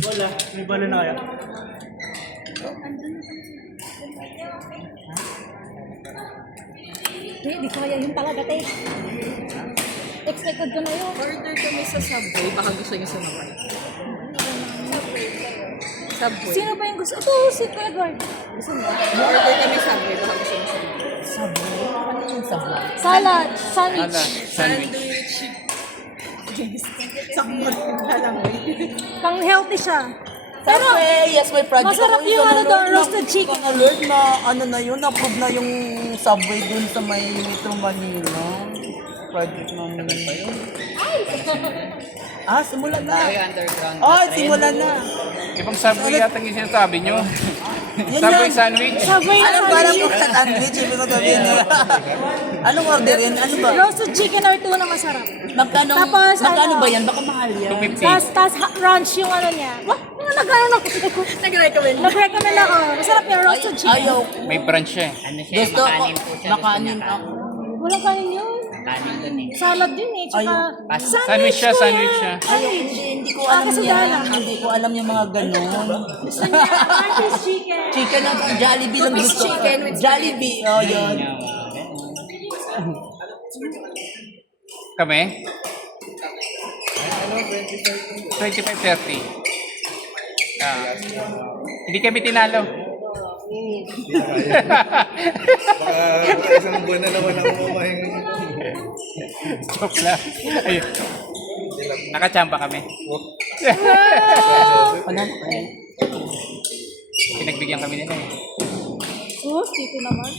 Wala, may bala na kaya. Hindi kaya yun talaga, te. Expected ko na yun. Order kami sa Subway. Baka gusto niyo sumabay. Subway. Sino ba yung gusto? Ito, si Kuya Guard. Gusto mo? Order kami Subway. Baka gusto niyo sumabay. Sabi, ano yung sabi? Salad, sandwich. Sandwich. Sakmot na lang. Pang healthy siya. Subway, yes, may project. Masarap yung ano doon, roasted chicken. Alert na, ano na yun, approve na yung Subway dun sa may Metro Manila. Project namin. Simulan na. Underground. Simulan na. Ibang Subway yata yung sinasabi nyo. Yun Subway yan. sandwich. Subway na Anong parang sandwich. sa sandwich? Ibig ko sabihin eh. Anong order yun? Ano ba? Roasted chicken or tuna masarap. Magkano Tapos, ba yan? Baka mahal yan. 250. Tas ranch yung ano niya. Wah, nag-ano ako. Nag-recommend. Nag-recommend ako. Masarap yung roasted chicken. Ayaw. May brunch siya eh. Gusto ko. Makanin ako. Walang kanin yun. Salad din eh. Tsaka Sandwich siya, sandwich siya. Ayaw. Hindi ko alam kasi yan. dala. Hindi ko alam yung mga ganon. gusto niya. Artist chicken. Chicken lang. Jollibee lang gusto ko. chicken with Jollibee. Oh, yun. Kami? 25-30. Hindi kami tinalo. Baka isang buwan na naman ako kumain. Joke lang. Ayun. Nakachamba kami. Pinagbigyan kami nila eh. Oh, tito naman.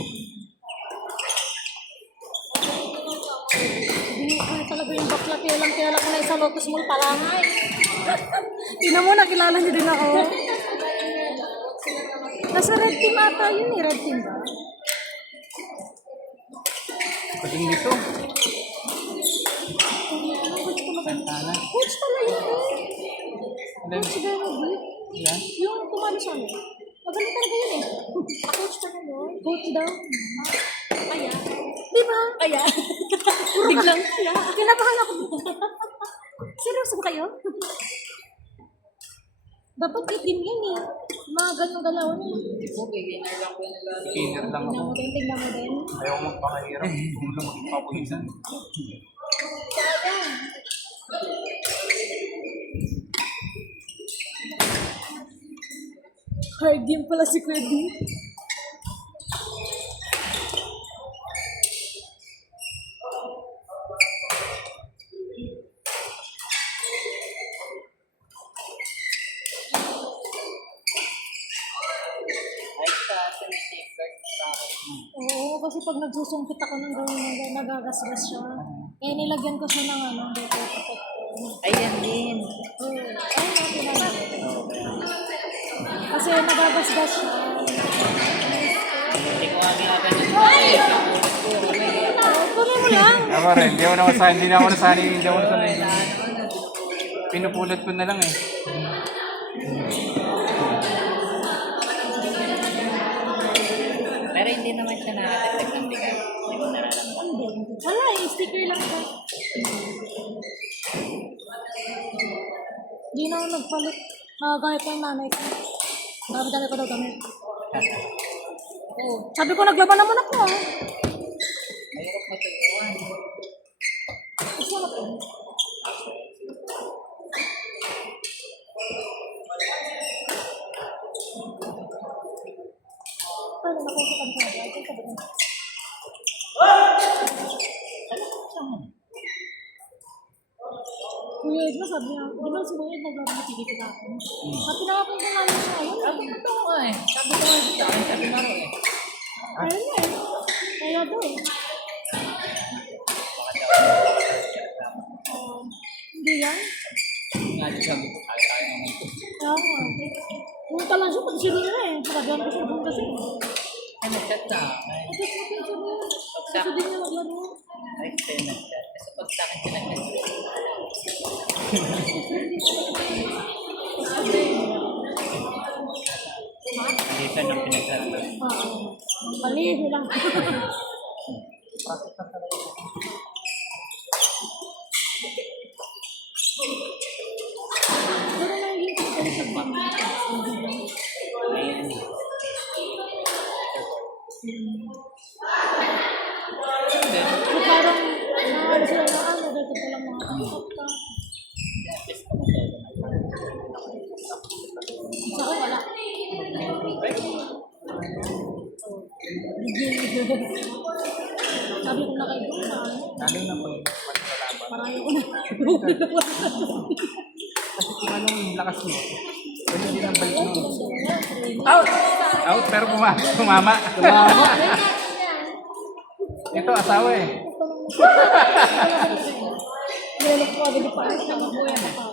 Hindi ko talaga yung bakla. Kaya lang ko na isa Lotus Mall palangay. Tingnan mo, nakilala niyo din ako. Nasa red team ata yun eh. Red team ba? Paging dito. Coach pala yun eh. Coach Gary. Yung tumalo sa amin. Magaling talaga yun eh. Coach pa na yun. Coach daw. Kaya. Di ba? Kaya. Biglang kaya. Kinabahan ako. Seryoso ba kayo? Dapat itim yan eh. Mga ganong galaw niya. Beginner lang ako. Tingnan mo din. Ayaw ko magpakahirap. Kung lang magpapawisan. Hard game pala si Kirby. Oo, kasi pag nagsusumpit ako ng gawin, nagagasgas siya. Kaya nilagyan ko siya ng ano, dito protector. Ayan din. Oo, ayun natin naman. Kasi nagagasgas siya. Ay! Tuloy mo lang. Ako rin, hindi ako naman hindi na ako nasanay, hindi ako nasanay. Pinupulot ko na lang eh. Pero hindi naman siya nakatagdag ng bigat. Hindi mo nararamdaman. Wala eh, sticker lang siya. Hindi na ako nagpalit. Nakagayat ng nanay ko. Dami ko daw damit. Oo. Sabi ko, naglaban naman ako ah. Mahirap matagawan. Gusto na po. Ano, nakukupan ko na. Ay, sabi ko. Kuya Edna, sabi niya, di ba si Kuya Edna nagbabatili ko ako? At pinakapin ko namin siya, ayun eh. Ito nga eh. Sabi ko nga dito. Ang sabi na rin eh. Ayun na eh. Kaya daw eh. Hindi yan? Nga di sabi ko, kaya naman ito. Kaya nga. Punta lang siya, pag sino na eh. Pagkagaan ko siya punta siya. Ay, nag-chat na. Ito sa picture mo. Gusto din niya maglaro. Ay, kasi nag-chat. Kasi pag sa akin siya nag-chat. Dito na pinagsasabi. Mali, lang. So, parang, ano sila na ano, dito pa lang mga kapita. Sa akin, wala. Sabi ko na kayo doon na ano, Lalo na po. marami ko na. Kasi kung anong lakas mo, pwede din ang balik mo. Out! Out, pero kumama. Ito, asawa eh. Nilolok ko agad yung paano na mabuhay na pa.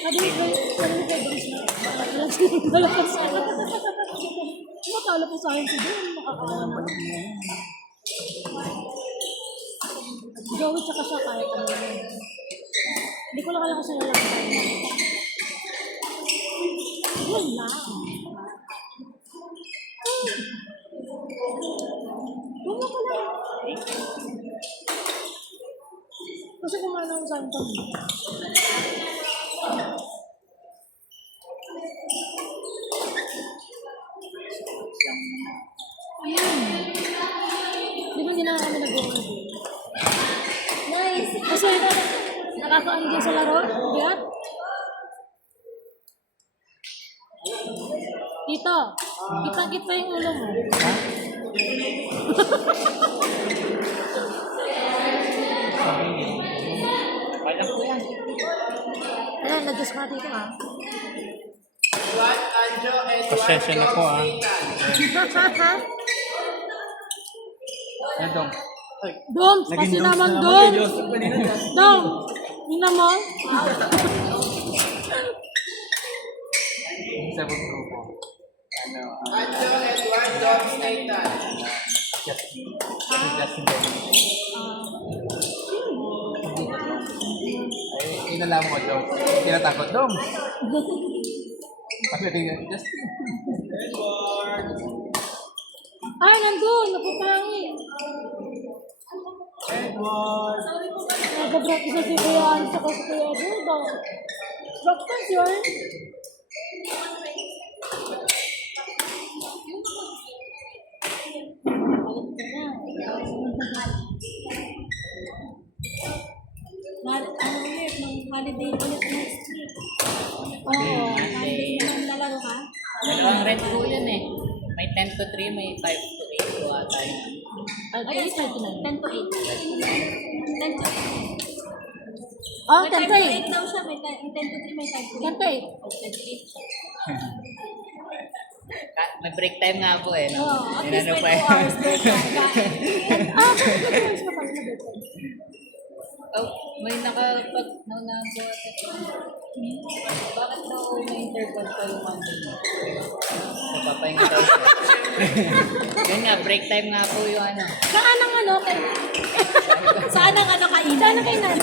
Sabi ko, Bruce na. Malakas sa akin. Matalo po sa akin si Don. Makakaawa. Joey tsaka siya kahit ano yun. Hindi ko lang alam kung sino lang tayo. Yun lang. Wala ka lang. Kasi kumana ako sa akin kami. Ayan. Di ba hindi na kami nag-work? Nice. Kasi nakakaano din sa laro? Bigat? Tito, kita-kita yung ulo mo. Ayan, nag-guess ka dito ah. Pasensya na po ah. Ano dong? Dom, kasi naman Dom. Dom, tingnan mo. Sa grupo. Ano? Justin ay, inalaman mo, Dom. Tinatakot, Dom. Pagdating Justin. Ay, nandun, napupangin. Nag-drop isa si Kuya An sa kasi Kuya Dudo. Drop dance yun. Ano ulit, ng holiday ulit next week. Oo, holiday naman lalaro ka? Dalawang red po yun eh. May 10 to 3, may 5 to 8 po ata yun. Ay, 10 to 8. 10 to 8. Oh, May 10 to 8. 8 daw siya, may 10 to 3, may 5 to 10 to 8. 10 to May break time nga po eh. No? Oh, at least Inano may pa 2 eh. hours break na. Ah, bakit nag-hours ka pala na better? Oh, may nakapag-naunahan po ate. Bakit daw may interval pa yung Monday mo? Napapahinga daw siya. Yun nga, break time nga po yung ano. Saan ang ano kay... Saan ang ano kainan? Saan ang kainan?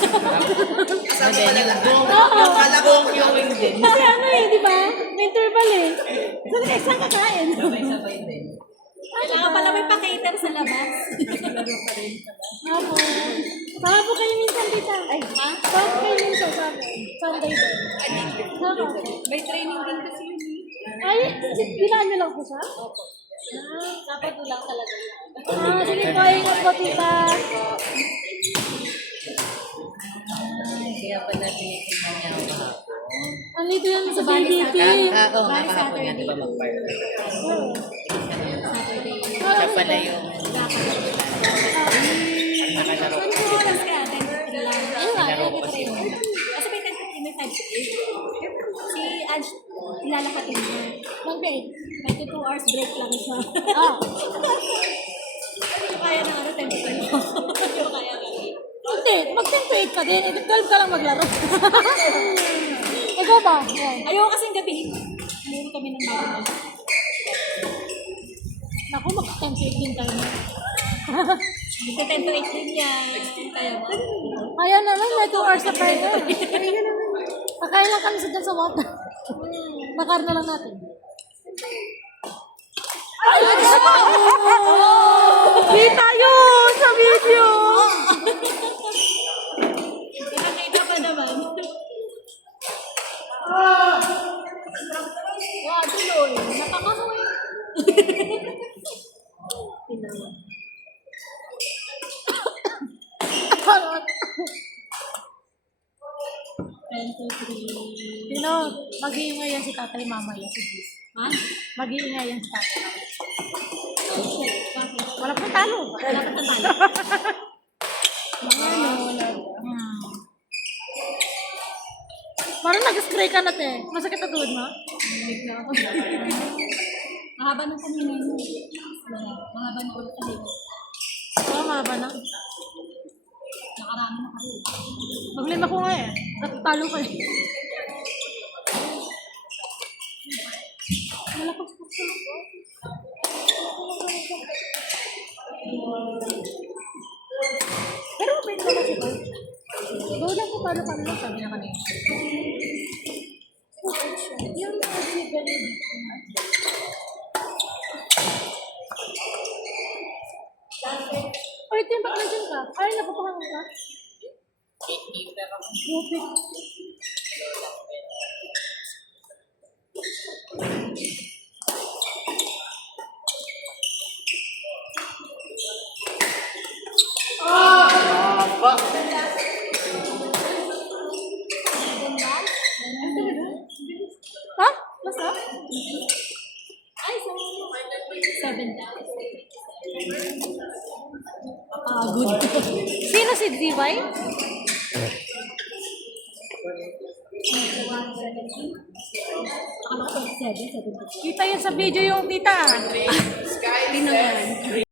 Hindi, yung buong, Oo. buong viewing din. Kasi ano eh, di ba? May interval eh. Saan kakain? Sabay-sabay din. Kailangan pala may pa-cater sa labas. Apo. Sama po kayo minsan dito. Ay, ha? Sama po kayo minsan sa akin. Sunday din. Sama. May training din kasi yun eh. Ay, bilaan niyo lang po siya? Opo. Dapat ulang talaga yun. Ah, sige po, ingat po tita. Kaya pala tinitingnan niya ako kahapon. Andito yan sa Bali BBT. Oo, Bali kahapon nga, di ba Saturday mag-fire? Oo. Saturday. Siya pala yung nakalaro. Ano oras ka? 10 to 3 lang. Ayun nga, Nilaro ko ayun kasi nga. yung Kasi may 10 to 3, may 5 to 8. Si Ange, ilalakatin niya. Mag-bait. May 2 hours break lang siya. Ah. Kaya na ano, 10 to 12. Hindi ko kaya kaya. Hindi, mag-10 to 8 ka din. 12 ka lang maglaro. Ikaw ba? Yan. Ayoko kasing gabihin. Meron kami ng bago. Naku, mag-10 to 8 din tayo. Ito 10 to 8 din yan. Kaya ba? Ayaw naman, may 2 hours na kayo. Kakain lang kami sa dyan sa water. Nakar na lang natin. Ay! Kita yun sa video! Nakakita pa Mag-iingay yan si tatay mamaya si Gis. Ha? Mag-iingay yan si tatay. Oh, shit. Bakit? Wala pang talo. Wala pa talo. Hmm. Parang nag-spray ka na, te. Masakit na tuhod mo? Bigla na ako. Mahaba ng kanina yun. Wala. Mahaba na ulit kanina. Oo, mahaba na. Nakarami na kayo. Maglima ko nga eh. Natalo ka eh. Malakas po sa ako. Pero open naman si Coach. Go lang kung paano lang sabi na kanina. Yung mga sigarin. Ay, Tim, ba't nandiyan ka? Ay, napapahangan ka? Grabe. Ha? Basta? Ay, so, 7 days. Good. Sino si Divay? Akala ko 7. Kita yan sa video yung tita. Sino yan?